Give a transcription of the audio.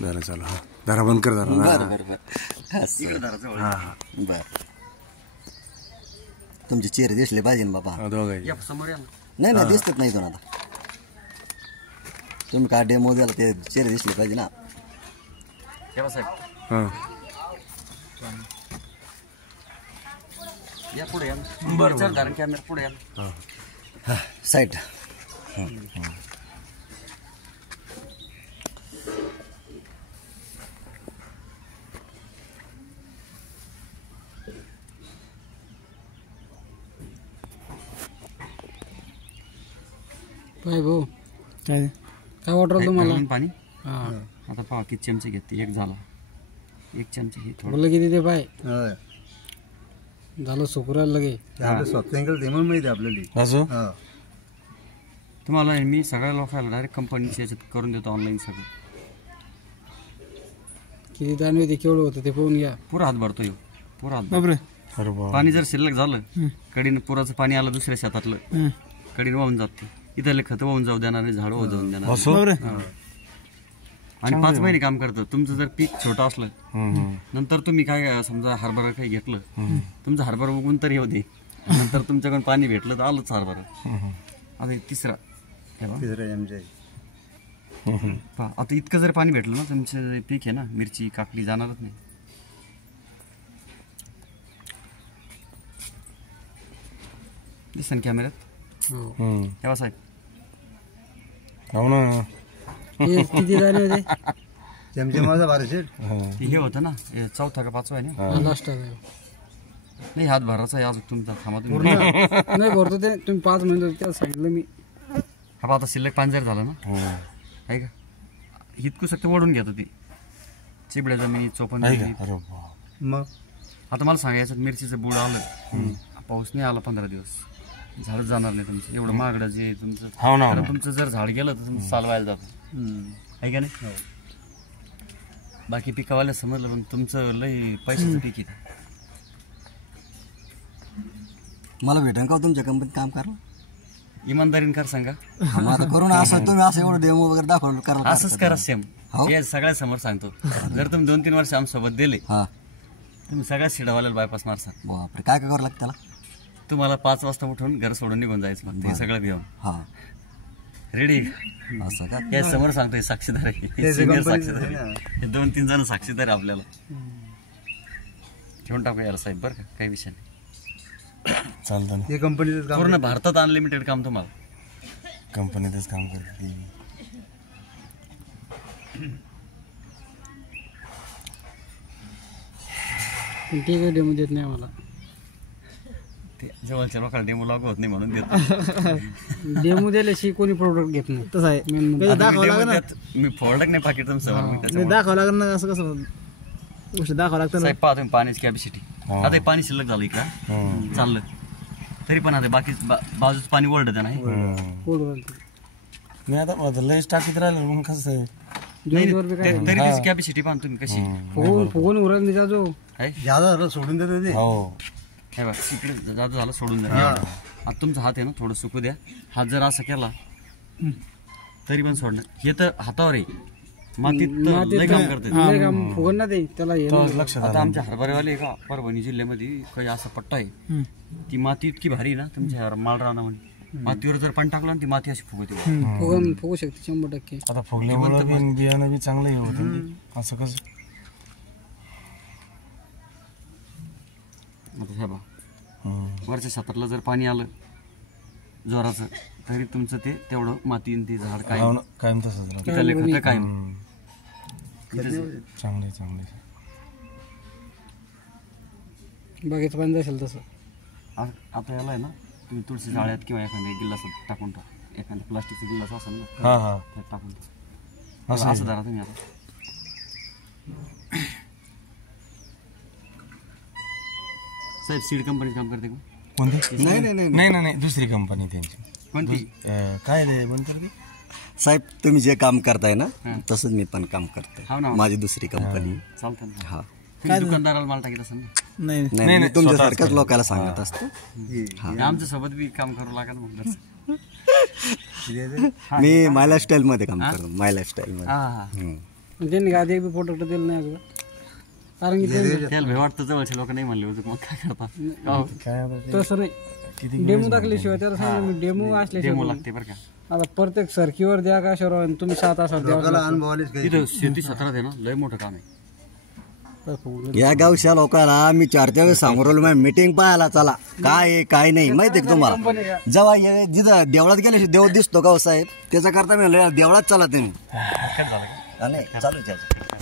जरा चला हा जरा बंद कर जरा बरं बरं बरं बर तुमचे चेहरे दिसले पाहिजे ना बाबा दोघांचे समोर या नाही ना दिसतच नाही दोन आता तुम्ही काय डेमो द्याला ते चेहरे दिसले पाहिजे ना साहेब हां या पुढे या बरं कारण कॅमेरा पुढे या हां साईड काय भाऊ काय काय वाटलं तुम्हाला पाणी आता पहा किती चमचे घेते एक झाला एक चमचे हे थोडं बोललं किती ते पाय झालं सुकुरायला लगे माहिती आपल्याला असं तुम्हाला मी सगळ्या लोकांना डायरेक्ट कंपनीचे याच्यात करून देतो ऑनलाईन सगळं किती दाणे होते केवढं होतं ते पाहून घ्या पुरा हात भरतो येऊ पुरा हात बापरे अरे बाप पाणी जर शिल्लक झालं कडीनं पुराचं पाणी आलं दुसऱ्या शेतातलं कडीनं वाहून जाते इथले खत वाहून जाऊ देणार नाही झाडं वाहून देणार असं आणि 5 महिने काम करतं तुमचं जर पीक छोटं असलं नंतर तुम्ही काय समजा हरभरा काही घेतलं तुमचं हरभरा उगून तरी येऊ दे नंतर तुमच्याकडून पाणी भेटलं तर आलंच हरभरा आता तिसरा आता इतकं जर पाणी भेटलं ना तुमचं पीक आहे ना मिरची काकडी जाणारच नाही दिसन कॅमेऱ्यात तेव्हा साहेब हो ना किती दाणे होते चमचे माझा बारा शेट हे होतं ना हे चौथा का पाचवा आहे ना लास्ट नाही हात भराचा आहे अजून तुमचा थांबा तुम्ही नाही भरतो ते तुम्ही 5 महिने त्याला सांगितलं मी हा आता शिल्लक 5 जर झालं ना आहे का इतकं सक्त ओढून घेतो ती चिबड्या जमिनी चोपण अरे बाप मग आता मला सांगायचं मिरचीचं बुड आलं पाऊस नाही आला 15 दिवस झाड जाणार नाही तुमचं एवढं महागडं जे तुमचं हो ना कारण तुमचं जर झाड गेलं तर तुमचं चालवायला जातं आहे का नाही बाकी पिकावाल्या समजलं पण तुमचं लय पैशाचं पीक आहे मला भेटेन का तुमच्या कंपनीत काम करा इमानदारीने कर सांगा आता करून असं तुम्ही असं एवढं डेमो वगैरे दाखवलं करा असंच करा सेम हे सगळ्या समोर सांगतो जर तुम्ही 2-3 वर्ष आमच्यासोबत दिले हा तुम्ही सगळ्या शिडावाल्याला बायपास मारसा बापरे काय काय करावं लागतं त्याला तुम्हाला 5 वाजता उठून घर सोडून निघून जायचं म्हणते हे सगळं घेऊन हा रेडी असं का हे समोर सांगतोय साक्षीदार आहे सिनियर साक्षीदार आहे हे 2-3 जण साक्षीदार आहे आपल्याला ठेवून टाकू यार साहेब बरं का काही विषय नाही चालतं ना हे कंपनीचं पूर्ण भारतात अनलिमिटेड काम तुम्हाला कंपनीतच काम करते पण ते काही डेमो देत नाही मला ते जवळच्या लोकांना डेमो लागू होत नाही म्हणून देतो डेमो दिल्याशी कोणी प्रोडक्ट घेत नाही तसं आहे मी फोडक नाही पाकिट तुमचं दाखवावं लागेल ना असं कसं गोष्ट दाखवावं लागतं साहेब पहा तुम्ही पाण्याची कॅपॅसिटी आता हे पाणी शिल्लक झालं इकडं चाललं तरी पण आता बाकी बाजूच पाणी ओरडत नाही नाही आता लय टाकीत राहिलं मग कसं आहे तरी त्याची कॅपॅसिटी पाहा तुम्ही कशी फुगून उरायला जाजो ज्यादा सोडून देतो ते हो हे बघ इकडे जादू झालं सोडून द्या आता तुमचा हात आहे ना थोडं सुकू द्या हात जर असा केला तरी पण सोडणार हे तर हातावर आहे मातीत लय काम करते फुगून ना ते त्याला लक्षात आता आमच्या हरभरेवाले का परभणी जिल्ह्यामध्ये काही असा पट्टा आहे ती माती इतकी भारी ना तुमच्या माल रानामध्ये मातीवर जर पाणी टाकलं ना ती माती अशी फुगते फुगू शकते 100%. आता फुगल्यामुळे बियाणं बी चांगलं हे होतं असं कसं आता हे बा वरच्या छतातलं जर पाणी आलं जोराचं तरी तुमचं ते तेवढं माती ते झाड कायम तसंच तिथं लेखत कायम चांगले चांगले बागेचं पाणी जाशील तसं आता याला आहे ना तुम्ही तुळशी जाळ्यात किंवा एखाद्या गिल्लासात टाकून टाक एखाद्या प्लास्टिकचा गिल्लास असेल ना त्यात टाकून टाक असं धरा तुम्ही आता साहेब सीड कंपनी काम करते का कोणती नाही दुसरी कंपनी त्यांची कोणती काय रे म्हणतात की साहेब तुम्ही जे काम करताय ना तसंच मी पण काम करतोय ना माझी दुसरी कंपनी चालतं ना हा काय दुकानदाराला माल टाकीत असेल ना नाही तुमच्यासारख्याच लोकांना सांगत असतो आमच्या सोबत बी काम करू लागेल म्हणलं मी माय लाईफस्टाईल मध्ये काम करतो माय लाईफस्टाईल मध्ये पण त्यांनी काय आधी एक बी प्रोडक्ट दिलं नाही अजून कारण की ते त्याला भय वाटतं जवळचे लोक नाही म्हणले होते मग काय करता हो. काय आता ते तसं नाही डेमो दाखल्याशिवाय त्याला सांगितलं मी डेमो डेमो असल्याशिवाय लागते बरं का आता प्रत्येक सरकीवर द्या का शहरावर तुम्ही 7 तासात द्या तिथं शेती क्षेत्रात आहे ना लय मोठं काम आहे या गावच्या लोकांना मी 4 वेळेस सांगू राहिलो मीटिंग पाहायला चला काय आहे काय नाही माहिती आहे का तुम्हाला जेव्हा जिथं देवळात गेले देव दिसतो गाव साहेब त्याचा करता मी देवळात चला तुम्ही झालं का? नाही चालूच आहे.